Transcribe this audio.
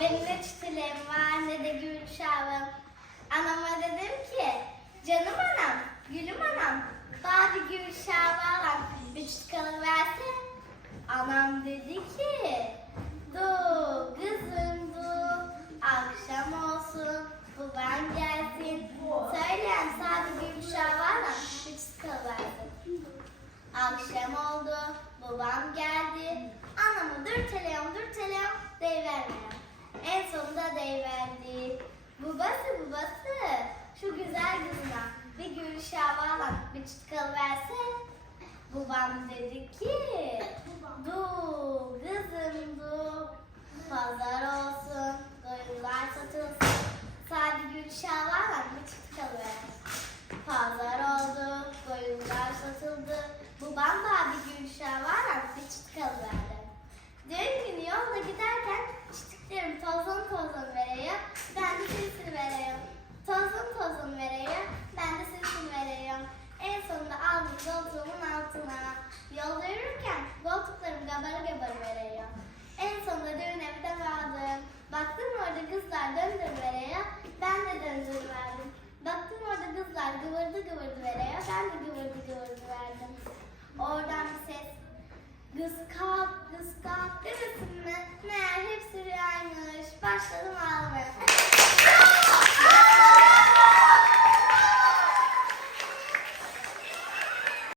Benim ne çitilerim var ne de gül şavım. Anama dedim ki canım anam, gülüm anam. Bana gül alan bir çıtkalı verse. Anam dedi ki du kızım du akşam olsun babam gelsin. Söyleyen sadece gül alan bir çıtkalı versin. Akşam oldu, babam geldi. Anamı dürteliyorum, dürteliyorum, Babası, babası, şu güzel kızına bir gül şavala bir çıtkal verse. Babam dedi ki, du kızım du, pazar olsun, koyunlar satılsın. Sadece gül şavala bir çıtkal ver. Pazar oldu, koyunlar satıldı. Babam da bir gün şavaran bir çıtkalı verdi. Kızlar döndür veriyor. Ben de döndür verdim. Baktım orada kızlar gıvırdı gıvırdı veriyor. Ben de gıvırdı gıvırdı verdim. Oradan bir ses. Kız kalk, kız kalk demesin mi? Meğer hepsi rüyaymış. Başladım ağlamaya.